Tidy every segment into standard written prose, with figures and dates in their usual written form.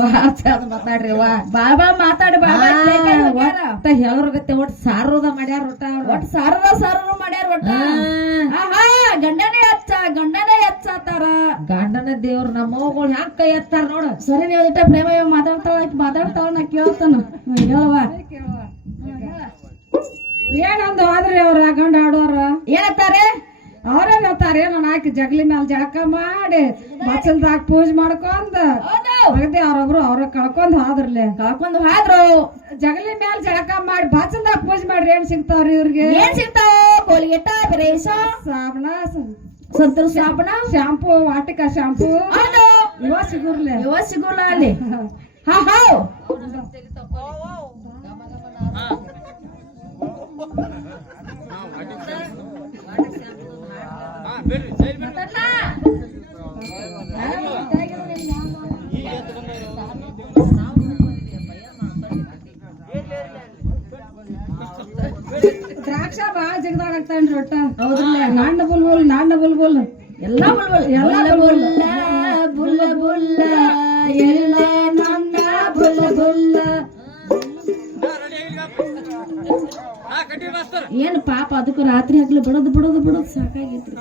ಮಾತಾಡ್ರಿ ವಾ ಬಾಬಾ ಮಾತಾಡಿ ಬಾಬಾ ಒಟ್ಟ ಹೇಳೋರ್ಗತ್ತೆ ಒಟ್ ಸಾರೋದ ಮಾಡ್ಯಾರ ಒಟ್ ಸಾರದ ಮಾಡ್ಯಾರ ಒಟ್ಟ ಗಂಡನೇ ಹಚ್ಚಾತಾರ ಗಂಡನ ದೇವ್ರ ನಮ್ಮವ್ಗಳು ಹ್ಯಾಂಗ ಕೈ ಎತ್ತಾರ ನೋಡ ಸರಿ ನೀವು ಪ್ರೇಮ ಮಾತಾಡ್ತಾಳ ನಾ ಕೇಳ್ತಾನ ಹೇಳವ ಏನಂದು ಹೋದ್ರಿ ಅವ್ರ ಗಂಡ ಆಡೋರ ಏನತ್ತಾರೆ ಅವ್ರೇ ಹೇಳ್ತಾರೆ ನಾನು ಹಾಕಿ ಜಗಲಿ ಮ್ಯಾಲ ಜಳಕ ಮಾಡಿ ಬಚ್ಚಲ್ದಾಗ ಪೂಜೆ ಮಾಡ್ಕೊಂಡ್ ಅಗದಿ ಅವ್ರೊಬ್ರು ಅವ್ರ ಕಳ್ಕೊಂಡ್ ಹೋದ್ರಲೆ ಕಳ್ಕೊಂಡ್ ಹೋದ್ರು ಜಗಲಿ ಮ್ಯಾಲ ಜಳಕ ಮಾಡಿ ಬಚ್ಚಲ್ದಾಗ ಪೂಜೆ ಮಾಡ್ರಿ ಏನ್ ಸಿಗ್ತಾವ್ರಿ ಇವ್ರಿಗೆ ಏನ್ ಸಿಗ್ತಾವ ಕೋಲ್ಗೇಟ ಬ್ರೇಷ ಸಾಬಣ ಸಂತೂರ್ ಸಾಬಣ ಶಾಂಪೂ ವಾಟಿಕ ಶಾಂಪೂ ಇವ ಸಿಗುರ್ಲೆ ಅಲ್ಲಿ ಹಾ ದ್ರಾಕ್ಷ ಬಾಳ ಜಗದಾಗ ಆಗ್ತಾನ್ರಿ ಒಟ್ಟ ಹೌದ್ರಲ್ಲ ನಾಂಡ ಬುಲ್ಬುಲ್ ಎಲ್ಲ ಬುಲ್ ಬುಲ್ಲ ಎಲ್ಲ ನನ್ನ ಬುಲ್ಲ ಏನ್ ಪಾಪ ಅದಕ್ಕೂ ರಾತ್ರಿ ಆಗ್ಲಿ ಬಿಡೋದು ಸಾಕಾಗೈತ್ರಿ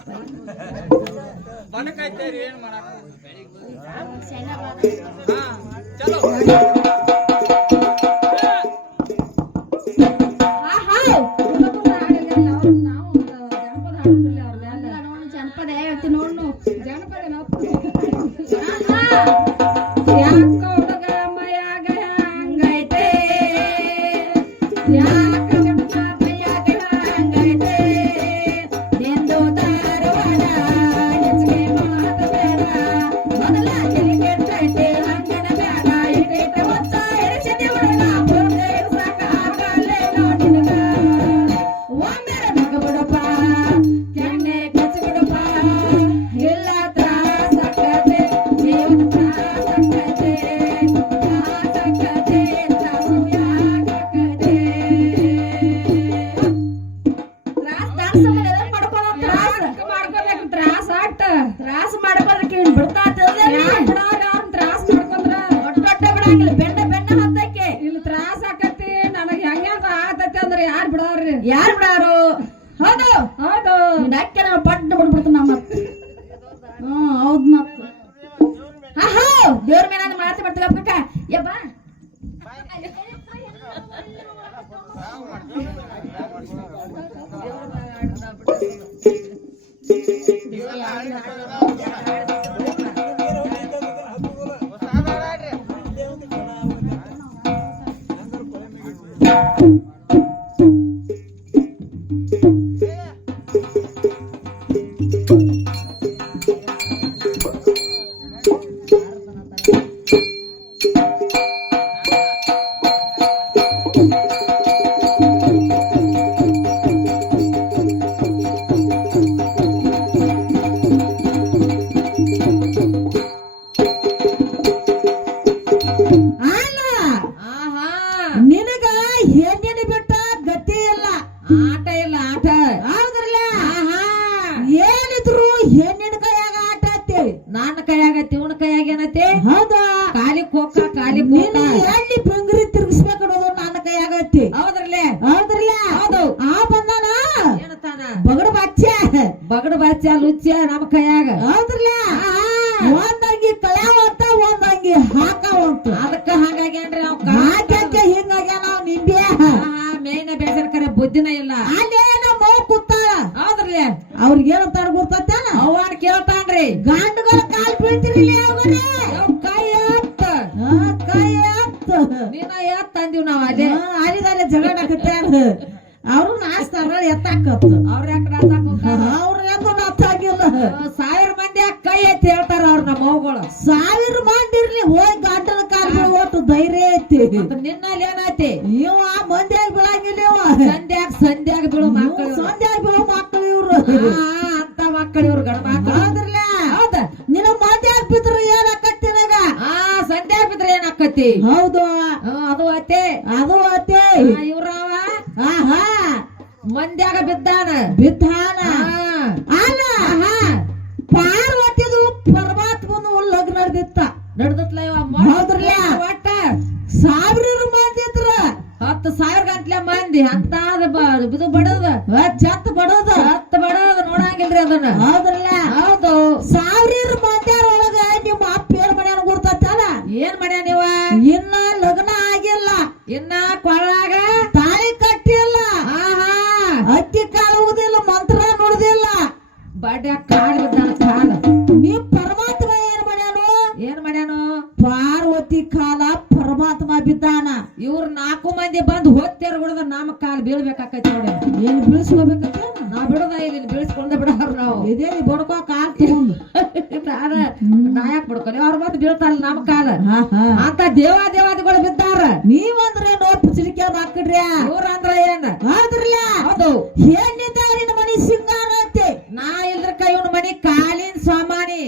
ಜನಪದ ಹೇಳ್ತಿ ನೋಡ್ನು ಜನಪದ ಯಾಕ ಹುಡುಗ ಮಯಾಗ ಹಂಗೈತೆ ಯಾಕ ತ್ರಾಸ ಮಾಡ್ಕೋದಕ್ಕೆ ಬೆನ್ನ ಹತ್ತಕ್ಕೆ ಇಲ್ಲಿ ತ್ರಾಸ ಆಕತಿ ನನಗ್ ಹೆಂಗ ಆತತಿ ಅಂದ್ರ ಯಾರ್ ಬಿಡಾರ್ರಿ ಯಾರು ಬಿಡಾರು ಹೌದು ಡಾಕ್ಟರ್ ನಾವು ಪಟ್ಟ ಬಿಡ್ಬಿಡ್ತು ನಮ್ಮ ಹೌದ್ ಮತ್ ದೇವ್ರ ಮೇಲೆ ಮಾಡ್ತಿ ಬರ್ತೀವಿ ಅಕ್ಕ ಯಬ್ಬಾ ನಿನಗ ಹೆಣ್ಣಿನ ಬಿಟ್ಟ ಗತಿ ಇಲ್ಲ ಆಟ ಹೌದ್ರಲ್ಲ ಏನಿದ್ರು ಹೆಣ್ಣಿನ ಕೈಯಾಗ ಆಟ ಐತಿ ನನ್ನ ಕೈಯಾಗತಿ ಇವನ ಕೈಯಾಗ ಏನತಿ ಹೌದಾ ಕಾಲಿ ಕೋಕ ಎಲ್ಲಿ ಬಂಗ್ರಿ ತಿರ್ಗಿಸ್ಬೇಕು ಅನ್ನೋದು ನನ್ನ ಕೈಯಾಗತಿ ಹೌದ್ರಲ್ಲೇ ಹೌದು ಆ ಬಂದಾನ ಏನತಾನ ಬಗಡ ಬಚ್ಚ ಲುಚ್ಚ ನಮ್ಮ ಕೈಯಾಗ ಹೌದ್ರಲ್ಲ ಒಂದಂಗಿ ಕಳ್ಯಾವಂತ ಒಂದಂಗಿ ಹಾಕವಂತ ಅದಕ್ಕ ಹಂಗಾಗ್ಯಾನ್ರಿ ನಾವ್ ಹಾಕಕ್ಕೆ ಹಿಂಗಾಗ್ಯ ನಾವ್ ನಿಂಬೆ ಮೇಯ್ನ ಬೇಸರ ಕರೆ ಬುದ್ಧಿನ ಇಲ್ಲ ಅಲ್ಲೇನ ಮೌ ಕೂತಾಳ ಹೌದ್ರಲ್ಲೇ ಅವ್ರಿಗೆ ಏನಂತಾರ ಗೊತ್ತಾನ ಅವ್ವಾನ್ ಕೇಳ್ತಾನ್ರಿ ಗಂಡುಗಳ ಕಾಲ್ ಬೀಳ್ತಿರ್ಲಿ ಅವ್ರೆ ಕೈ ಎತ್ತ ನೀನ ಎತ್ತ ಅಂದಿವ್ ನಾವ್ ಅದೇ ಅಲ್ಲಿದಲ್ಲೇ ಜಗಳಾಕತ್ಯಾರ ಅವ್ರು ನಾಚ್ತಾರ ಎತ್ತಾಕತ್ತು ಅವ್ರ ಯಾಕೆ ಅವ್ರ ಯಾಕೋ ನಾಚಾಗಿಲ್ಲ 1000 ಮಂದಿ ಕೈ ಎತ್ತಿ ಹೇಳ್ತಾರ ಅವ್ರ ನಮ್ಮ ಮೌಗಳು 1000 ಮಂದಿ ಇರ್ಲಿ ಹೋಗಿ ಗಂಟನ ಕಾಲ್ ಒಟ್ಟು ಧೈರ್ಯ ಐತಿ ನಿನ್ನಲ್ಲಿ ಏನೈತಿ ಇವ ಮಂದಿಯಾಗಿ ಬೀಳಂಗಿಲ್ಲ ಇವ ಸಂಧ್ಯಾಗ ಬೀಳು ಮಕ್ಕಳು ಸಂಧ್ಯಾಗಿ ಬೀಳೋ ಮಕ್ಕಳು ಇವ್ರು ಅಂತ ಮಕ್ಕಳು ಇವ್ರು ಗಂಡ ಮಕ್ಕಳು ಹೌದ್ರಲ್ಲ ಹೌದ ನಿನ್ನ ಮಂದಿಯಾಗಿ ಬಿದ್ರು ಏನಾಕತ್ತಿ ನನಗ ಸಂಧ್ಯಾಗ ಬಿದ್ರೆ ಏನಾಕತಿ ಹೌದು ಅದು ಅತ್ತೆ ಇವ್ರವ ಮಂದ್ಯಾಗ ಬಿದ್ದಾನ ಅಲ್ಲ ಪಾರ್ವತಿದು ಪರಮಾತ್ಮನು ಲಗ್ನ ನಡೆದಿತ್ತ ನಡ್ದತ್ಲ ಇವ ಹೌದ್ರಲ್ಲ? ಒಟ್ಟ ಸಾವಿರ ಮಂದಿ ಇದ್ರ 10,000 ಗಂಟ್ಲೆ ಮಂದಿ ಅಂತ ಇದು ಬಡದ ಚತ್ ಬಡೋದ ನೋಡಂಗಿಲ್ರಿ ಅದನ್ನ. ಹೌದ್ರಲ್ಲ? ಹೌದು. ಸಾವಿರ ಮಂದಿ ಒಳಗ ನಿಮ್ಮ ಅಪ್ಪ ಏನ್ ಮಾಡ್ಯಾನ ಗುರ್ತಲ್ಲ? ಏನ್ ಮಾಡ್ಯ ನೀವ? ಇನ್ನ ಲಗ್ನ ಆಗಿಲ್ಲ, ಇನ್ನ ಕೊಳಾಗ ತಾಳಿ ಕಟ್ಟಿಲ್ಲ, ಆಹಾ ಅಕ್ಕಿ ಕಾಳುವುದಿಲ್ಲ, ಮಂತ್ರ ನೋಡುದಿಲ್ಲ, ಬಡ್ಯ ಕಾಡ್ ಬಿದ್ದಾನ ಕಾಲ. ನೀ ಪರಮಾತ್ಮ ಏನ್ ಮಾಡ್ಯಾನು? ಪಾರ್ವತಿ ಕಾಲ ಪರಮಾತ್ಮ ಬಿದ್ದಾನ. ಇವ್ರ 4 ಮಂದಿ ಬಂದು ಹೋಗ್ತಾರ ಬಿಡದ ನಮ್ಮ ಕಾಲ ಬೀಳ್ಬೇಕಾಕೈತಿ ನೋಡಿ. ಏನ್ ಬೀಳ್ಸ್ಕೋಬೇಕತ್ತ? ನಾವ್ ಬಿಡದ ಇಲ್ಲಿ ಬೀಳ್ಸ್ಕೊಂಡ ಬಿಡವ್ರ ನಾವು. ಇದೇ ಬಡ್ಕೋ ಕಾಲ್ ತಗೊಂಡು ನಾ ಯಾಕೆ ಬಿಡ್ಕೊಲಿ? ಅವ್ರ ಬಂದು ಬೀಳ್ತಾರಲ್ಲ ನಮ್ಮ ಕಾಲ. ಅಂತ ದೇವಾದಿಗಳು ಬಿದ್ದಾರ. ನೀವಂದ್ರೆ ನೋಡ್ಪಿಸ್ಲಿಕ್ಕೆ ಹಾಕಿಡ್ರಿ. ಇವ್ರ ಅಂದ್ರ ಏನ್? ಆದ್ರಲ್ಲ? ಹೌದು. ಏನಿದ್ದಾರಿನ ಮನಿ ಸಿಂಗಾರ ಅಂತೆ. ನಾ ಇಲ್ದ್ರ ಇವನ ಮನಿ ಕಾಲಿನ ಸಾಮಾನಿ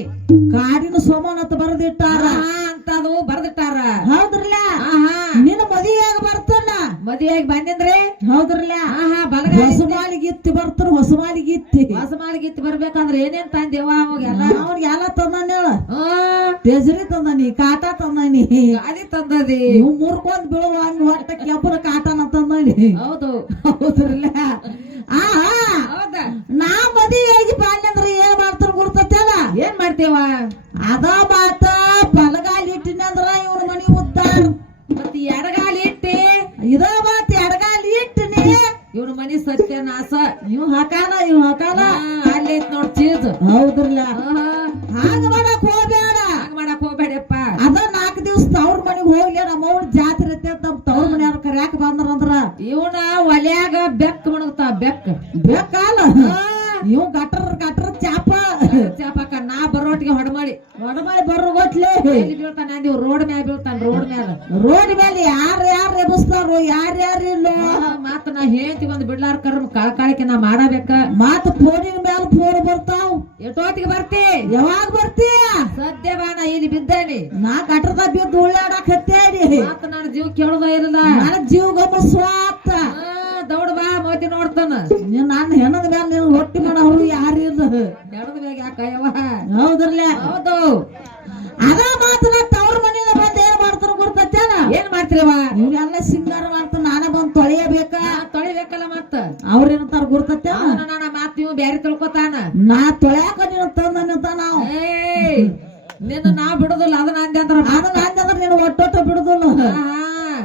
ಕಾಡಿನ ಸೋಮನ್ ಅಂತ ಬರೆದಿಟ್ಟಾರ ಅಂತದು ಬರ್ದಿಟ್ಟಾರ. ಹೌದ್ರಲ್ಲ? ಆಹಾ ನಿನ್ನ ಮದುವೆಯಾಗ ಬರ್ತಾನ. ಮದುವೆಯಾಗಿ ಬಂದಿನ್ರಿ. ಹೌದ್ರಲ್ಲ? ಆಹಾ ಹೊಸಮಾಲಿಗಿತ್ತಿ ಬರ್ತಾರ. ಹೊಸಮಾಲಿಗಿತ್ತಿ ಹೊಸಮಾಲಿಗಿತ್ತಿ ಬರ್ಬೇಕಾದ್ರೆ ಏನೇನ್ ತಂದೇವ ಅವಾಗೆಲ್ಲ? ಅವ್ರಿಗೆ ಎಲ್ಲ ತಂದಾನ ಹೇಳ. ಟೇಜರಿ ತಂದಾನಿ, ಕಾಟ ತಂದಾನಿ, ಗಾದಿ ತಂದದಿ, ಇವ್ ಮುರ್ಕೊಂಡ್ ಬೀಳುವ ಹಂಗ ಒಟ್ಟ ಕೆಬ್ಬರ ಕಾಟನ ತಂದಾನಿ. ಹೌದು. ಹೌದ್ರಲ್ಲ? ಹೌದ. ನಾ ಮದುವೆಯಾಗಿ ಬಾಲ್ಯ ಅಂದ್ರೆ ಏನ್ ಮಾಡ್ತಾರ ಗುರ್ತಲ್ಲ? ಏನ್ ಮಾಡ್ತೇವ? ಅದ ಮಾತ ಬಲಗಾಲಿ ಇಟ್ಟಿನಂದ್ರ ಇವನ ಮನಿ ಉದ್ದಾರ. ಮತ್ ಎಡಗಾಲಿ ಇಟ್ಟಿ ಇದ ಮಾತ ಎಡಗಾಲಿ ಇಟ್ಟಿನಿ ಇವನ ಮನಿ ಸತ್ಯನಾಶ. ಇವ್ ಹಾಕಾನ ಅಲ್ಲಿ ಐತ್ ನೋಡ್ ಚೀಸ್. ಹೌದ್ರಲ್ಲ? ಹಾಗ ಮಾಡಕ್ ಹೋಗ್ಬೇಡ. ಹಂಗ ಮಾಡಕ್ ಹೋಗ್ಬೇಡಪ್ಪ. ಅದ 4 ದಿವ್ಸ ತವ್ರ ಮನಿಗ್ ಹೋಗ್ಲಿ, ನಮ್ಮ ಅವ್ರ ಜಾತ್ರೆ ಇರ್ತೈತಿ, ನಮ್ ತವ್ರ ಮನ್ಯಾರ ಕರ್ಯಾಕ ಬಂದ್ರಂದ್ರ ಇವನ ಒಲ್ಯಾಗ ಬೆಕ್ ಮುಣಗ್ತಾ ಬೆಕ್ ಬೇಕಲ್ಲ. ಇವ್ ಗಟ್ರ ಚಾಪ ಚಾಪಕ್ಕ ನಾ ಬರೋಟಿಗೆ ಹೊಡಮಾಡಿ ಬರ್ರು ಗೊತ್ಲೆ ಎಲ್ಲಿ ಬೀಳ್ತಾನ? ನೀವು ರೋಡ್ ಮ್ಯಾಲ ಬೀಳ್ತಾನ. ರೋಡ್ ಮೇಲೆ ಯಾರು ಎಬ್ಬಿಸ್ತಾರೋ, ಯಾರ್ಯಾರು ಇಲ್ಲೋ. ಮಾತ ನಾ ಹೇಳ್ತಿ ಒಂದ್ ಬಿಡ್ಲಾರ ಕರ್ಮ ಕಾಳಕಾಳಿಕೆ ನಾ ಮಾಡಬೇಕ. ಮಾತು ಫೋನಿನ ಮ್ಯಾಲ ಫೋನ್ ಬರ್ತಾವ್. ಎಷ್ಟೊತ್ತಿಗೆ ಬರ್ತಿ? ಯಾವಾಗ ಬರ್ತೀಯ? ಸದ್ಯ ಬಾ, ನಾ ಇಲ್ಲಿ ಬಿದ್ದೇನಿ. ನಾ ಗಟ್ರದ ಬಿದ್ದು ಉಳ್ಳಾಡಕ್ ಹತ್ತೇನಿ. ಮಾತ ನನ್ನ ಜೀವ ಕೇಳೋದ ಇರಲ್ಲ. ನನಗ್ ಜೀವ ಗಮ್ಮ ಸ್ವಾತ. ದೌಡ ಬಾ, ಮೋತಿ ನೋಡ್ತಾನ. ನನ್ನ ಹೆಣದ ಮ್ಯಾಲ ನೀನು ರೊಟ್ಟಿ ಮಾಡೋರು ಯಾರು ಇಲ್ಲ. ಹೆಣದ ಮ್ಯಾಗ ಯಾಕಯ್ಯವ? ಹೌದ್ರಲ್ಲ? ಹೌದು. ಅದ ಮಾತನ್ನ ತವ್ರ ಮನೆಯಿಂದ ಬಂದ್ ಏನ್ ಮಾಡ್ತಾರ ಗೊತ್ತೇನ? ಏನ್ ಮಾಡ್ತೀರವ? ಇವ್ರೆಲ್ಲ ಸಿಂಗಾರ ಮಾಡ್ತಾರ, ನಾನೇ ಬಂದ್ ತೊಳೆಯಬೇಕ. ತೊಳಿಬೇಕಲ್ಲ ಮತ್ತ. ಅವ್ರೇನಂತಾರ ಗೊತ್ತೇನ? ನನ್ನ ಮಾತ್ ನೀವು ಬ್ಯಾರೆ ತಿಳ್ಕೊತಾನ. ನಾ ತೊಳ್ಯಾಕ ನೀನು ತಂದ ನಾವು ನಿನ್ನ ನಾ ಬಿಡುದಿಲ್ಲ. ಅದನ್ನ ಅಂದೆ ಅದನ್ನ ನೀನು ಒಟ್ಟೊಟ್ಟ ಬಿಡುದಿಲ್ಲ.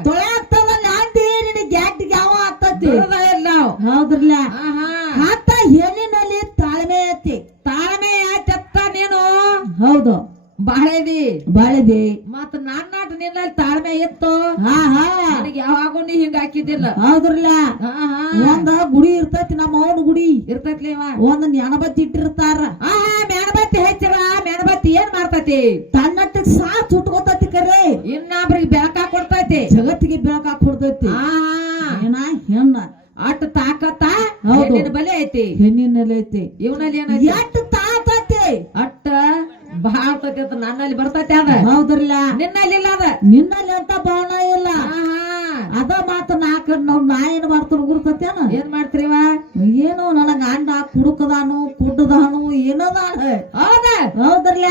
ತೊಳ್ಯಾಕ ತಂದ ಅಂದಿ ನಿನ್ನ ಗ್ಯಾಟಿಗೆ ಯಾವ ಆಗ್ತತಿ? ಇಲ್ಲ. ಹೌದ್ರಲ್ಲ? ಆಹಾ ಮತ್ತ ಹೆಣ್ಣಿನಲ್ಲಿ ತಾಳ್ಮೆ ಐತಿ. ತಾಳ್ಮೆ ಆಯ್ತತ್ತ ನೀನು. ಹೌದು, ಬಾಳೆದಿ ಮತ್ತ ನಾಟ್ ನಿನ್ನಲ್ಲಿ ತಾಳ್ಮೆ ಇತ್ತು. ನನಗೆ ಯಾವಾಗೂ ನೀ ಹಿಂಗ ಹಾಕಿದ್ದಿಲ್ಲ. ಹೌದ್ರಲ್ಲ? ಒಂದ ಗುಡಿ ಇರ್ತೈತಿ, ನಮ್ಮ ಅವನ ಗುಡಿ ಇರ್ತೈತ್ಲೇವ. ಒಂದ್ ನೆಣಬತ್ತಿ ಇಟ್ಟಿರ್ತಾರ. ಮೆಣಬತ್ತಿ ಹೆಚ್ಚರ. ಮೆಣಬತ್ತಿ ಏನ್ ಮಾಡ್ತೈತಿ? ತನ್ನಟ್ಟಕ್ ಸಾ ಸುಟ್ಕೋತೈತಿ ಕರೆ, ಇನ್ನೊಬ್ರಿಗೆ ಬೆಳಕ ಕೊಡ್ತೈತಿ, ಜಗತ್ತಿಗೆ ಬೆಳಕಾಕ್ ಕೊಡ್ತೈತಿ. ಏನ ಹೆಣ್ಣ ಅಟ್ ತಾಕತ್ತ ಹೆಣ್ಣಿನ ಬಲೆ ಐತಿ, ಹೆಣ್ಣಿನಲ್ಲಿ ಐತಿ. ಇವನಲ್ಲಿ ಏನೈತಿ? ಎಟ್ ತಾತೈತಿ ಅಟ್ಟ ಬಾಳ್ತೈತಿ ಅಂತ ನನ್ನಲ್ಲಿ ಬರ್ತೈತಿ. ಅದ ಹೌದ್ರಲ್ಲ? ನಿನ್ನಲ್ಲಿ ಇಲ್ಲ. ಅದ ನಿನ್ನಲ್ಲಿ ಅಂತ ಭಾವನ ಇಲ್ಲ. ಅದ ಮಾತ ನಾ ಏನ್ ಮಾಡ್ತಾರ ಗುರ್ತೇನ? ಏನ್ ಮಾಡ್ತೀರಿವ? ಏನು ನನ್ನ ಗಂಡ ಕುಡುಕದಾನು ಕುಡ್ಡದಾನು ಏನದಾನ. ಹೌದ್ರಲ್ಲ?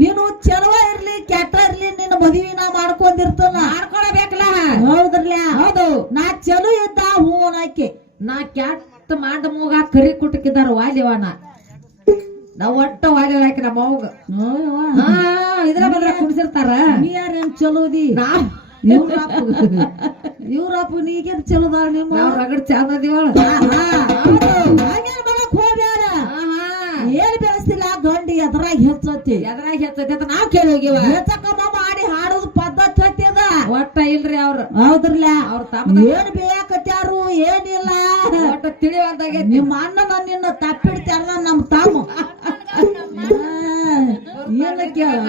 ನೀನು ಚಲೋ ಇರ್ಲಿ ಕೆಟ್ಟ ಇರ್ಲಿ ನಿನ್ನ ಮದುವೆ ನಾ ಮಾಡ್ಕೊಂಡಿರ್ತಲ್ಲ, ಮಾಡ್ಕೊಳಬೇಕಲ್ಲ. ಹೌದ್ರಲ್ಲ? ಹೌದು. ನಾ ಚಲೋ ಇದ್ದ ಹೂ ನಾಕೆ, ನಾ ಕೆಟ್ಟ ಮಾಡ ಮೂಗ ಕರಿ ಕುಟಕಿದಾರ ವಾಲಿವನ. ನಾವ್ ಒಟ್ಟ ವಾಲಿ ಹಾಕಿ ನಮ್ಮ ಅವ್ಗ ಇದ್ರ ಬದ್ರ ಕುಡಿಸಿರ್ತಾರ. ನೀ ಯಾರೇನ್ ಚಲೋದಿ? ಇವ್ರಪ್ಪ ನೀಗೇನ್ ಚಲೋದಾರ? ನಿಮ್ಮ ರಗಡ್ ಚಾದದಿವಳ ಹೋಗ್ಯಾರ. ಏನ್ ಬೆಳೆಸ್ತಿಲ್ಲ ಗಂಡಿ ಎದ್ರಾಗ ಹೆಚ್ಚತಿ ಅಂತ ನಾವ್ ಕೇಳಿ ಹೋಗಿವ. ಹೆಚ್ಚಕಮ್ಮ ಮಾಡಿ ಹಾಡೋದು ಪದ್ಧತಿ ಹತ್ತಿದ ಒಟ್ಟ ಇಲ್ರಿ ಅವ್ರು. ಹೌದ್ರಲ್ಲ? ಅವ್ರ ತಮ್ಮ ಏನ್ ಬೇಕತ್ಯಾರು ಏನಿಲ್ಲ. ಒಟ್ಟ ತಿಳಿವಂತಾಗ ನಿಮ್ಮ ಅಣ್ಣ ನಿನ್ನ ತಪ್ಪಿಡ್ತಾರ ನಮ್ಮ ತಾಮ ಏನ ಕೇಳ.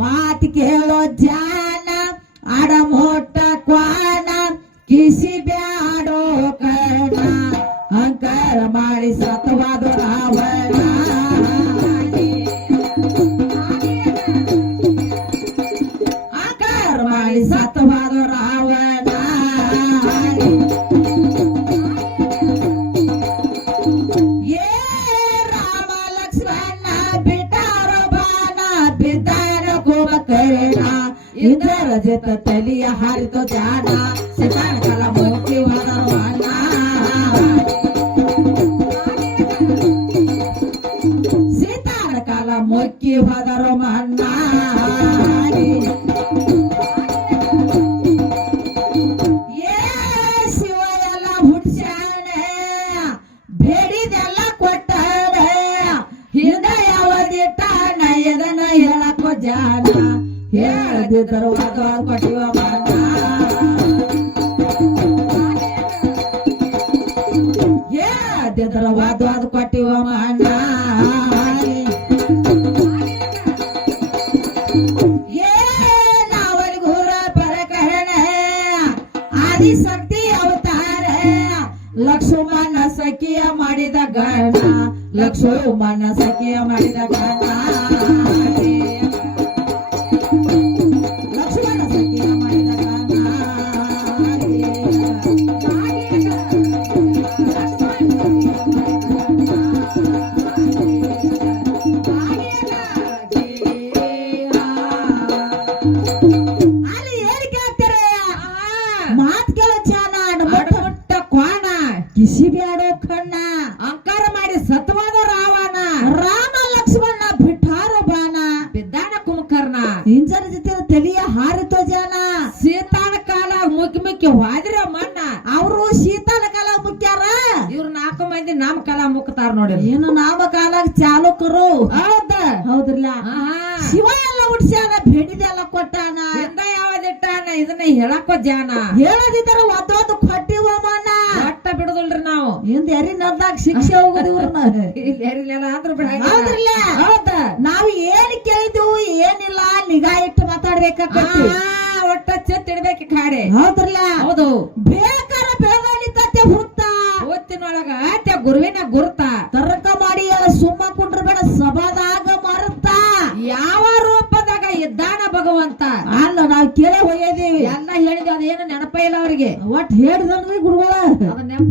ಮಾತಿ ಕೇಳೋ ಅಲ್ಲಿ ಸತ್ತವಾದ ರಾವಣ ಏ ರಾಮ ಲಕ್ಷ್ಮಣ ಬಿಟ್ಟಾರೋ ಬಾಣ ಬಿದ್ದಾರ ಗೋಮಕರಣ ಇಂದ್ರ ಜತ ತಲಿಯ ಹಾರಿತು ಜಾಣ ಸಿದ್ಧಾಂತಲ ಮೋಕಿ ವಾದವಾನ ಸೀತಾನ ಕಾಲ ಮೊಕ್ಕಿ ಹೋದರು ಮನ್ನ ಏ ಶಿವ ಎಲ್ಲ ಹುಡ್ಸ್ಯಾನೆ ಬೇಡಿದೆಲ್ಲ ಕೊಟ್ಟಾನೆ ಹಿಂದ ಯಾವದಿಟ್ಟಾನ ಎದನ ಹೇಳಕ್ಕೋ ಜಾನ ಹೇಳದಿದ್ದರು ಅದು ಕೊಟ್ಟಿವ ಮನ್ನ ಹೇಳದಿದ್ದರು ಅದು ಕೊಟ್ಟಿವ ಮನ್ನ ಆದಿಶಕ್ತಿ ಅವತಾರ ಲಕ್ಷ್ಮಣ ಸಖಿಯ ಮಾಡಿದ ಗಣ ಲಕ್ಷ್ಮಣ ಸಖಿಯ ಮಾಡಿದ ಗಣ ಲಕ್ಷ್ಮಣ ಸಖಿಯ ಮಾಡಿದ ಗಣ ಕಿಸಿ ಬ್ಯಾಡೋ ಕಣ್ಣ ಅಂಕಾರ ಮಾಡಿ ಸತ್ವಾದ ರಾವಣ ರಾಮ ಲಕ್ಷ್ಮಣ ಬಿಟ್ಟಾರೋ ಬಾಣ ಬಿದ್ದಾನ ಕುಂಕರ್ಣ ಇಂಜನ ಜೊತೆ ತಲಿಯ ಹಾರಿತೋ ಜಾನ ಸೀತಾಳ ಕಾಲ ಮುಕ್ಕಿ ಮುಕ್ಕಿ ಹೋದ್ರ ಮಣ್ಣ ಅವರು ಶೀತಲ ಕಾಲ ಮುಖ್ಯಾರ ಇವ್ರು 4 ಮಂದಿ ನಾಮ ಕಾಲ ಮುಕ್ತಾರ ನೋಡಿ ಏನು ನಾಮ ಕಾಲಾಗ ಚಾಲುಕರು ಹೌದ ಹೌದ್ರಲ್ಲ ಶಿವ ಎಲ್ಲ ಉಡ್ಸ್ಯಾನ ಬೆಡಿದೆಲ್ಲ ಕೊಟ್ಟಾನ ಹಿಂದ ಯಾವದಿಟ್ಟಾನ ಇದನ್ನ ಹೇಳಕ್ಕೋ ಜಾನ ಹೇಳದಿದ್ದರ ಒದ್ದೊಂದು ಕೊಟ್ಟಿವ ಮಣ್ಣ ಒಟ್ಟ ಬಿಡುದಿಲ್ರಿ ನಾವು ಹಿಂದ ಎರಿ ನರ್ದಾಗ ಶಿಕ್ಷೆ ಹೋಗುದು ಇವ್ರನ್ನ ಇಲ್ಲಿ ಯಾರಿಲ್ಲ ಅಂದ್ರ ಬಿಡ ಹೌದ್ರಲ್ಲ ಹೌದ ನಾವು ಏನ್ ಕೇಳಿದ್ವು ಏನಿಲ್ಲ ನಿಗಾ ಇಟ್ಟು ಮಾತಾಡ್ಬೇಕಾಗ್ತೈತಿ ಒಟ್ಟ ಚೆತ್ ಇಡ್ಬೇಕು ಕಾಡೆ ಹೌದ್ರಲ್ಲ ಹೌದು ಬೇಕಾರ ಬೆಳಗಾಣಿತತೆ ಹುತ್ತ ಓತ್ತಿನೊಳಗ ಗುರುವಿನ ಗುರುತ ತರ್ಕ ಮಾಡಿ ಸುಮ್ಮ ಕುಂಡ್ರ ಬೇಡ ಸಭಾದಾಗ ಮರುತ್ತ ಯಾವ ರೂಪದಾಗ ಇದ್ದಾನ ಭಗವಂತ ಅಲ್ಲ ನಾವ್ ಕೇಳೇ ಹೋಗಿದೀವಿ ಎಲ್ಲ ಹೇಳಿದ್ವಿ ಅದೇನು ನೆನಪ ಇಲ್ಲ ಅವ್ರಿಗೆ ಒಟ್ ಹೇಳಿದ್ರಿ ಗುರುಗಳ ಅದ